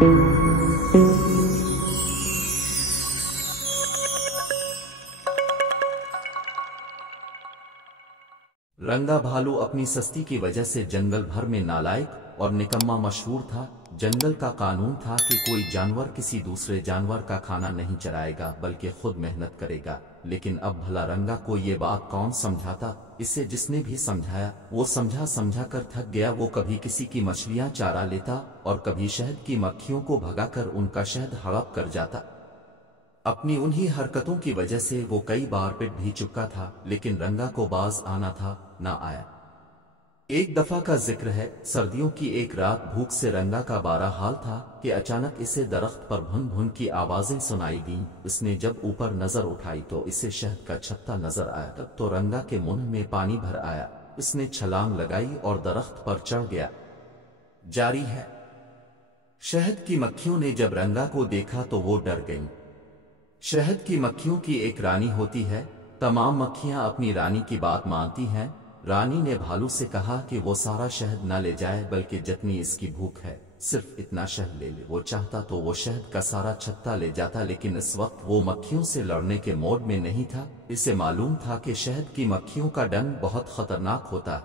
रंगा भालू अपनी सस्ती की वजह से जंगल भर में नालायक और निकम्मा मशहूर था। जंगल का कानून था कि कोई जानवर किसी दूसरे जानवर का खाना नहीं चराएगा बल्कि खुद मेहनत करेगा। लेकिन अब भला रंगा को ये बात कौन समझाता। इसे जिसने भी समझाया वो समझा कर थक गया। वो कभी किसी की मछलियां चारा लेता और कभी शहद की मक्खियों को भगाकर उनका शहद हड़प कर जाता। अपनी उन्हीं हरकतों की वजह से वो कई बार पिट भी चुका था, लेकिन रंगा को बाज आना था, ना आया। एक दफा का जिक्र है, सर्दियों की एक रात भूख से रंगा का बारा हाल था कि अचानक इसे दरख्त पर भुन भुन की आवाजें सुनाई दीं। उसने जब ऊपर नजर उठाई तो इसे शहद का छत्ता नजर आया। तब तो रंगा के मुंह में पानी भर आया। उसने छलांग लगाई और दरख्त पर चढ़ गया। जारी है। शहद की मक्खियों ने जब रंगा को देखा तो वो डर गईं। शहद की मक्खियों की एक रानी होती है। तमाम मक्खियां अपनी रानी की बात मानती हैं। रानी ने भालू से कहा कि वो सारा शहद न ले जाए, बल्कि जितनी इसकी भूख है सिर्फ इतना शहद ले ले। वो चाहता तो वो शहद का सारा छत्ता ले जाता, लेकिन इस वक्त वो मक्खियों से लड़ने के मोड में नहीं था। इसे मालूम था कि शहद की मक्खियों का डंक बहुत खतरनाक होता।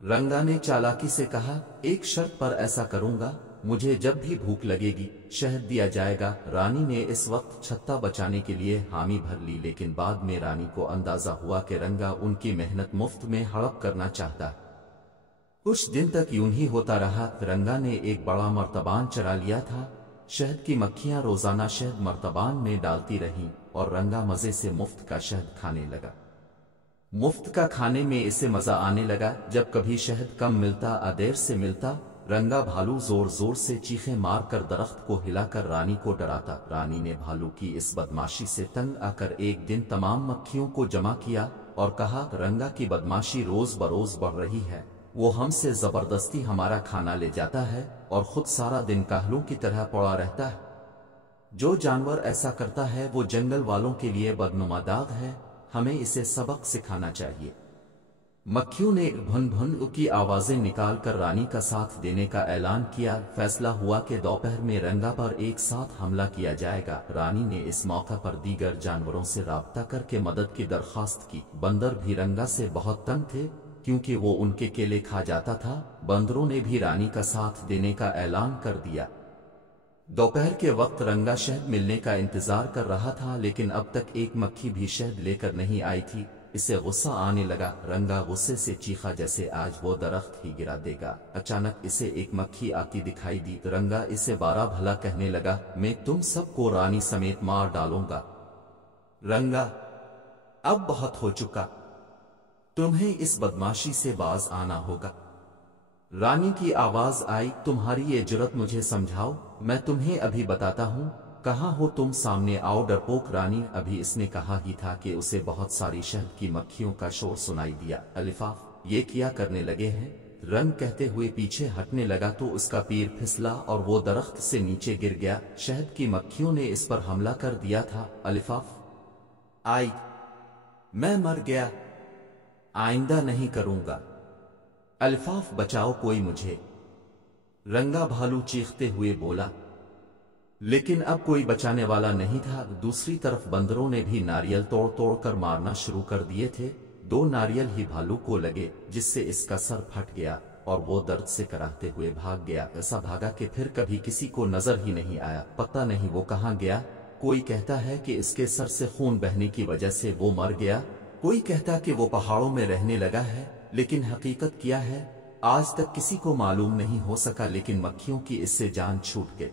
रंगा ने चालाकी से कहा, एक शर्त पर ऐसा करूंगा, मुझे जब भी भूख लगेगी शहद दिया जाएगा। रानी ने इस वक्त छत्ता बचाने के लिए हामी भर ली, लेकिन बाद में रानी को अंदाजा हुआ कि रंगा उनकी मेहनत मुफ्त में हड़प करना चाहता। कुछ दिन तक यूं ही होता रहा। रंगा ने एक बड़ा मर्तबान चरा लिया था। शहद की मक्खियां रोजाना शहद मर्तबान में डालती रहीं और रंगा मजे से मुफ्त का शहद खाने लगा। मुफ्त का खाने में इसे मजा आने लगा। जब कभी शहद कम मिलता, अदेर से मिलता, रंगा भालू जोर जोर से चीखें मारकर दरख्त को हिलाकर रानी को डराता। रानी ने भालू की इस बदमाशी से तंग आकर एक दिन तमाम मक्खियों को जमा किया और कहा, रंगा की बदमाशी रोज बरोज बढ़ रही है। वो हमसे जबरदस्ती हमारा खाना ले जाता है और खुद सारा दिन काहलों की तरह पड़ा रहता है। जो जानवर ऐसा करता है वो जंगल वालों के लिए बदनुमा दाग है। हमें इसे सबक सिखाना चाहिए। मक्खियों ने भुन भुन की आवाजें निकालकर रानी का साथ देने का ऐलान किया। फैसला हुआ कि दोपहर में रंगा पर एक साथ हमला किया जाएगा। रानी ने इस मौका पर दीगर जानवरों से राब्ता करके मदद की दरख्वास्त की। बंदर भी रंगा से बहुत तंग थे क्योंकि वो उनके केले खा जाता था। बंदरों ने भी रानी का साथ देने का ऐलान कर दिया। दोपहर के वक्त रंगा शहद मिलने का इंतजार कर रहा था, लेकिन अब तक एक मक्खी भी शहद लेकर नहीं आई थी। इसे गुस्सा आने लगा। रंगा गुस्से से चीखा जैसे आज वो दरख्त ही गिरा देगा। अचानक इसे एक मक्खी आती दिखाई दी। रंगा इसे बारा भला कहने लगा, मैं तुम सबको रानी समेत मार डालूंगा। रंगा, अब बहुत हो चुका, तुम्हें इस बदमाशी से बाज आना होगा। रानी की आवाज आई, तुम्हारी ये जुर्रत, मुझे समझाओ, मैं तुम्हें अभी बताता हूँ। कहाँ हो तुम, सामने आओ डरपोक। रानी अभी इसने कहा ही था कि उसे बहुत सारी शहद की मक्खियों का शोर सुनाई दिया। अलिफाफ, ये क्या करने लगे हैं? रंग कहते हुए पीछे हटने लगा तो उसका पैर फिसला और वो दरख्त से नीचे गिर गया। शहद की मक्खियों ने इस पर हमला कर दिया था। अलिफाफ, आई, मैं मर गया, आइंदा नहीं करूंगा। अलिफाफ, बचाओ कोई मुझे। रंगा भालू चीखते हुए बोला, लेकिन अब कोई बचाने वाला नहीं था। दूसरी तरफ बंदरों ने भी नारियल तोड़ तोड़ कर मारना शुरू कर दिए थे। 2 नारियल ही भालू को लगे, जिससे इसका सर फट गया और वो दर्द से कराहते हुए भाग गया। ऐसा भागा कि फिर कभी किसी को नजर ही नहीं आया। पता नहीं वो कहाँ गया। कोई कहता है कि इसके सर से खून बहने की वजह से वो मर गया, कोई कहता कि वो पहाड़ों में रहने लगा है, लेकिन हकीकत क्या है आज तक किसी को मालूम नहीं हो सका। लेकिन मक्खियों की इससे जान छूट गई।